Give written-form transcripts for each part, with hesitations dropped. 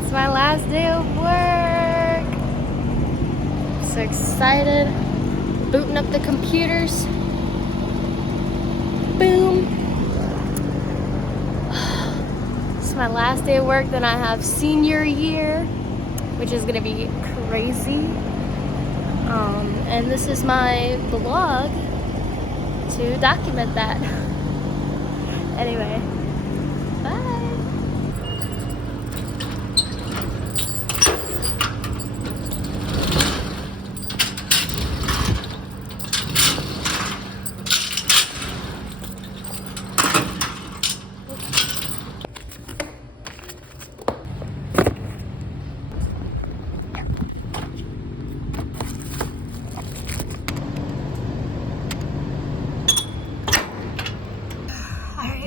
It's my last day of work. So excited. Booting up the computers. Boom. It's my last day of work. Then I have senior year, which is gonna be crazy. And this is my vlog to document that. Anyway, bye.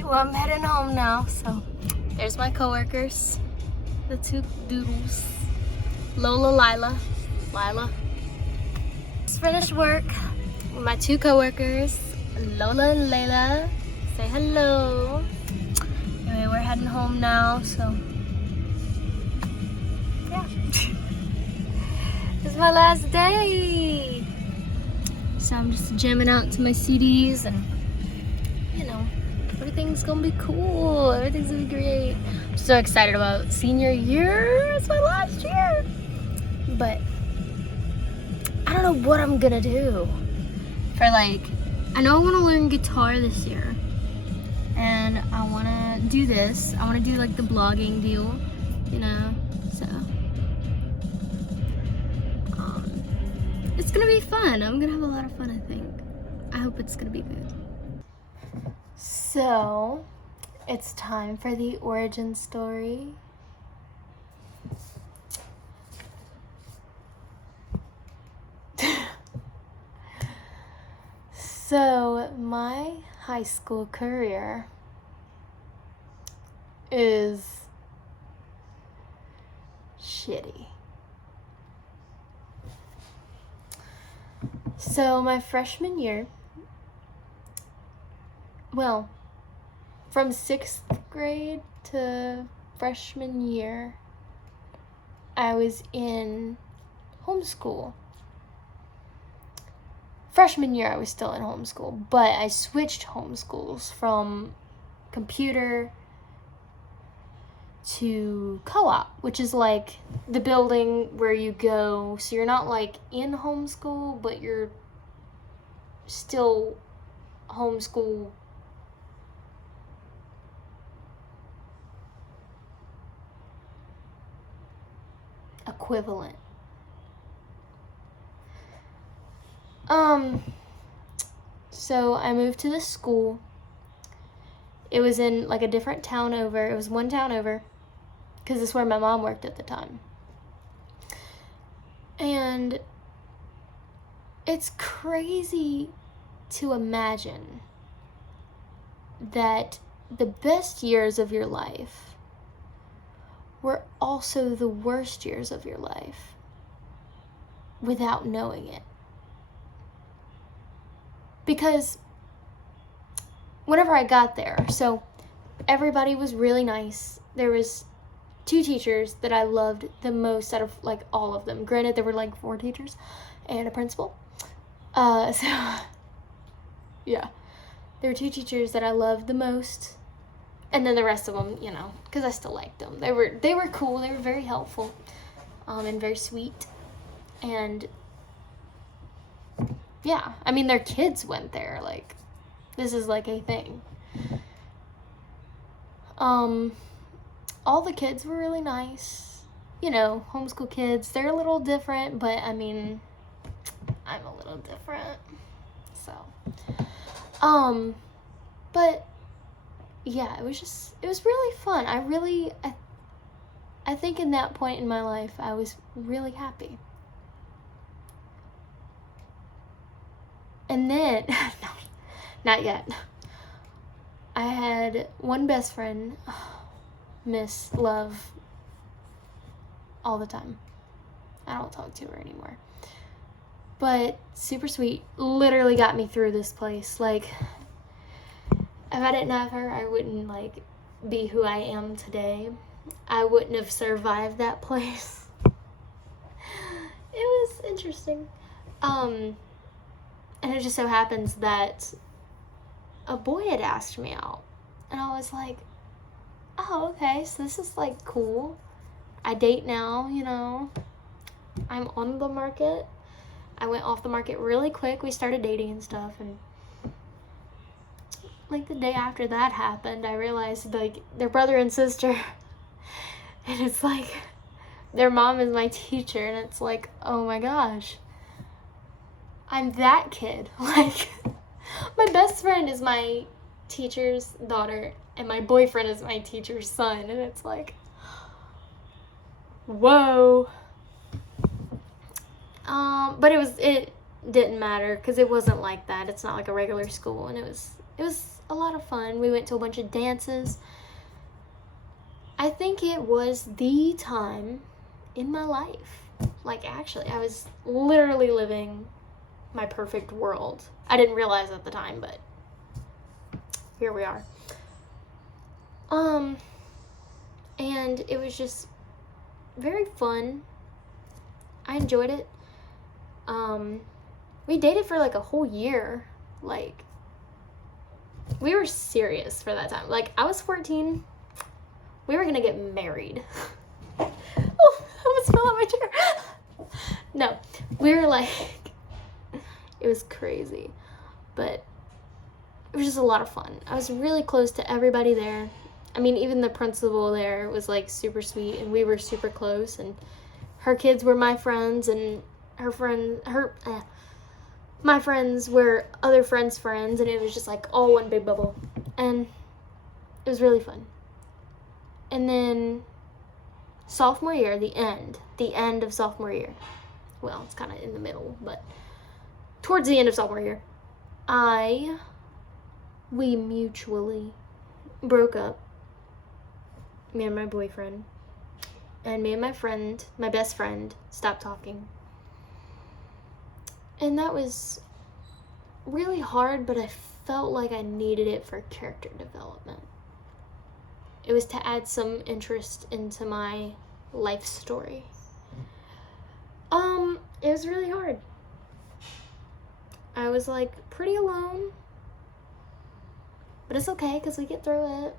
Well, I'm heading home now, so there's my coworkers, the two doodles, Lola, Lila. Just finished work with my two coworkers, Lola and Layla. Say hello. Anyway, we're heading home now, so yeah. It's my last day. So I'm just jamming out to my CDs and, you know, everything's gonna be cool. Everything's gonna be great. I'm so excited about senior year. It's my last year. But I don't know what I'm gonna do. I know I wanna learn guitar this year. And I wanna do this. I wanna do like the blogging deal, you know, so. It's gonna be fun. I'm gonna have a lot of fun, I think. I hope it's gonna be good. So, it's time for the origin story. So, my high school career is shitty. So, my freshman year, well, from 6th grade to freshman year, I was in homeschool. Freshman year, I was still in homeschool, but I switched homeschools from computer to co-op, which is like the building where you go, so you're not like in homeschool, but you're still homeschool equivalent. So I moved to this school. It was in like a different town over. It was one town over, because it's where my mom worked at the time. And it's crazy to imagine that the best years of your life were also the worst years of your life without knowing it. Because whenever I got there, so everybody was really nice. There was 2 teachers that I loved the most out of like all of them. Granted, there were like 4 teachers and a principal. So yeah, there were 2 teachers that I loved the most, and then the rest of them, you know, because I still liked them. They were cool. They were very helpful, and very sweet, and yeah, I mean, their kids went there. Like, this is like a thing. All the kids were really nice. You know, homeschool kids, they're a little different, but I mean, I'm a little different. So, but yeah, it was really fun. I think in that point in my life, I was really happy. And then, no, not yet. I had one best friend, Miss Love, all the time. I don't talk to her anymore. But super sweet, literally got me through this place. Like, if I didn't have her, I wouldn't like be who I am today. I wouldn't have survived that place. It was interesting. And it just so happens that a boy had asked me out. And I was like, oh, okay, so this is like cool. I date now, you know. I'm on the market. I went off the market really quick. We started dating and stuff, and like the day after that happened, I realized like they're brother and sister. And it's like their mom is my teacher, and it's like, oh my gosh. I'm that kid. Like my best friend is my teacher's daughter, and my boyfriend is my teacher's son, and it's like, whoa. But it didn't matter because it wasn't like that. It's not like a regular school, and it was a lot of fun. We went to a bunch of dances. I think it was the time in my life. Like, actually, I was literally living my perfect world. I didn't realize at the time, but here we are. And it was just very fun. I enjoyed it. We dated for like a whole year. Like, we were serious for that time. Like, I was 14. We were gonna get married. Oh, I almost fell out my chair. No, we were like, it was crazy, but it was just a lot of fun. I was really close to everybody there. I mean, even the principal there was like super sweet, and we were super close, and her kids were my friends, and my friends were other friends' friends, and it was just like all one big bubble, and it was really fun. And then sophomore year, the end of sophomore year, well, it's kind of in the middle, but towards the end of sophomore year, we mutually broke up, me and my boyfriend, and me and my best friend, stopped talking. And that was really hard, but I felt like I needed it for character development. It was to add some interest into my life story. It was really hard. I was like pretty alone, but it's okay because we get through it.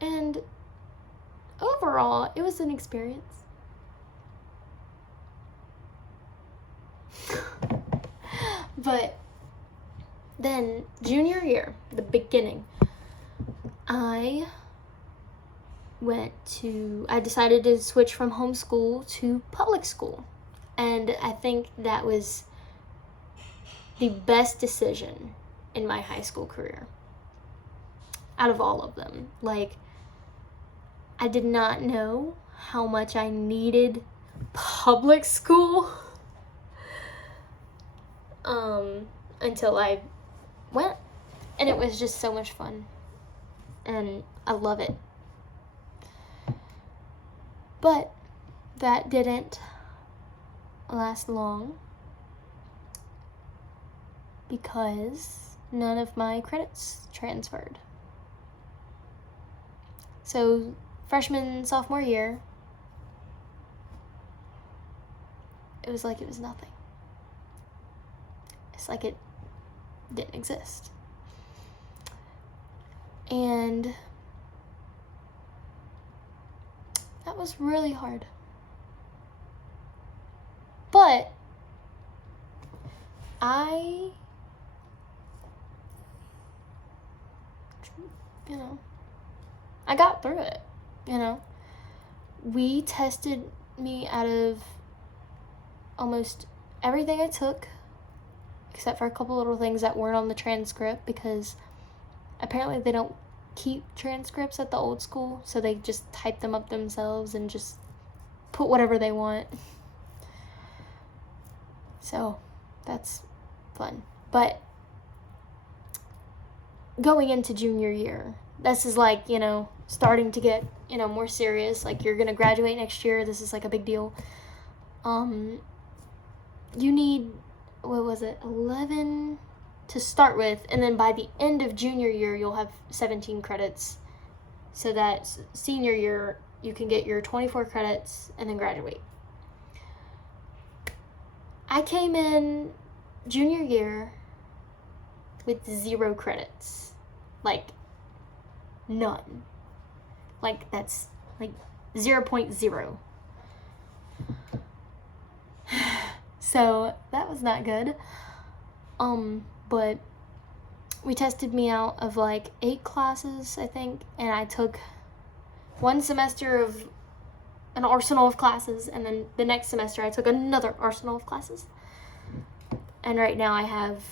And overall, it was an experience. But then junior year, the beginning, I decided to switch from homeschool to public school. And I think that was the best decision in my high school career out of all of them. Like, I did not know how much I needed public school until I went, and it was just so much fun, and I love it. But that didn't last long because none of my credits transferred. So sophomore year, it was like it was nothing. It's like it didn't exist. And that was really hard. But I got through it, We tested me out of almost everything I took, except for a couple little things that weren't on the transcript, because apparently they don't keep transcripts at the old school, so they just type them up themselves and just put whatever they want. So that's fun. But going into junior year, this is like, starting to get, more serious. Like, you're gonna graduate next year. This is like a big deal. You need, 11 to start with, and then by the end of junior year you'll have 17 credits, so that senior year you can get your 24 credits and then graduate. I came in junior year with 0 credits, like none, like that's like 0.0. So that was not good. But we tested me out of like 8 classes, I think, and I took 1 semester of an arsenal of classes, and then the next semester I took another arsenal of classes. And right now I have,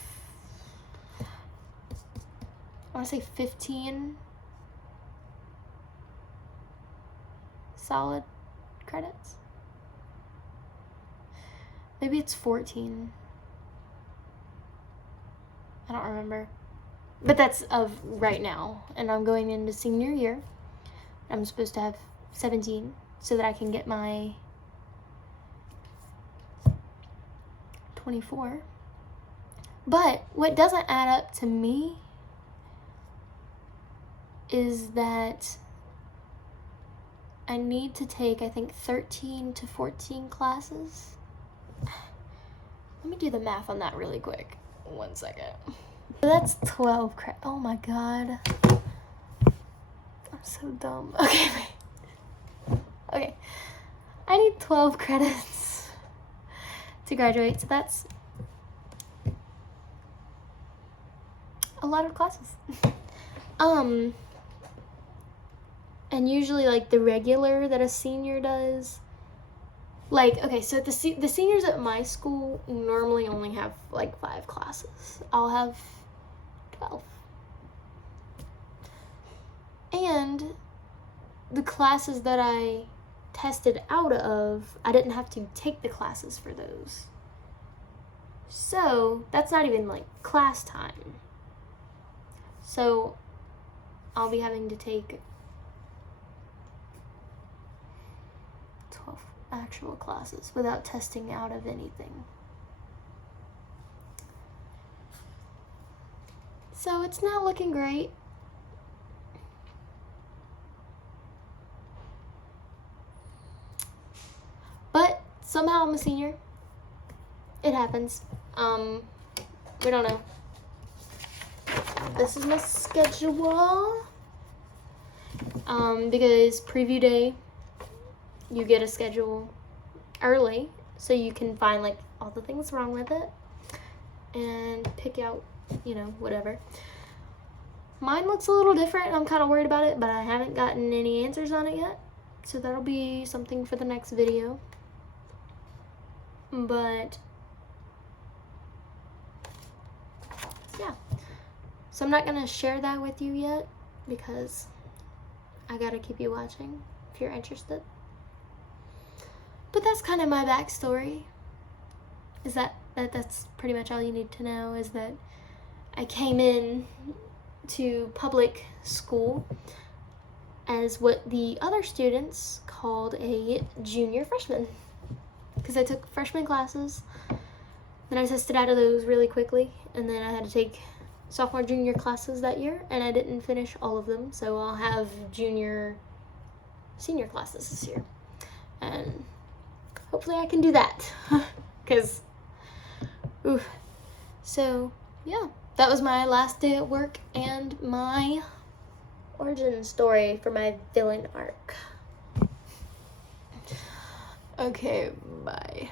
I want to say 15 solid credits. Maybe it's 14. I don't remember. But that's of right now. And I'm going into senior year. I'm supposed to have 17 so that I can get my 24. But what doesn't add up to me is that I need to take, I think, 13 to 14 classes. Let me do the math on that really quick. 1 second. So that's 12 credits. Oh my god. I'm so dumb. Okay, wait. Okay. I need 12 credits to graduate, so that's a lot of classes. And usually, like, the regular that a senior does, like, okay, so the seniors at my school normally only have like 5 classes. I'll have 12. And the classes that I tested out of, I didn't have to take the classes for those. So that's not even like class time. So I'll be having to take 12 actual classes without testing out of anything. So it's not looking great. But somehow I'm a senior. It happens. We don't know. This is my schedule. Because preview day, you get a schedule early so you can find like all the things wrong with it and pick out, you know, whatever. Mine looks a little different. I'm kind of worried about it, but I haven't gotten any answers on it yet, so that'll be something for the next video. But yeah, so I'm not gonna share that with you yet because I gotta keep you watching if you're interested. But that's kind of my backstory. Is that's pretty much all you need to know, is that I came in to public school as what the other students called a junior freshman, because I took freshman classes, then I tested out of those really quickly, and then I had to take sophomore, junior classes that year, and I didn't finish all of them, so I'll have junior, senior classes this year, and hopefully I can do that, because, oof. So, yeah, that was my last day at work and my origin story for my villain arc. Okay, bye.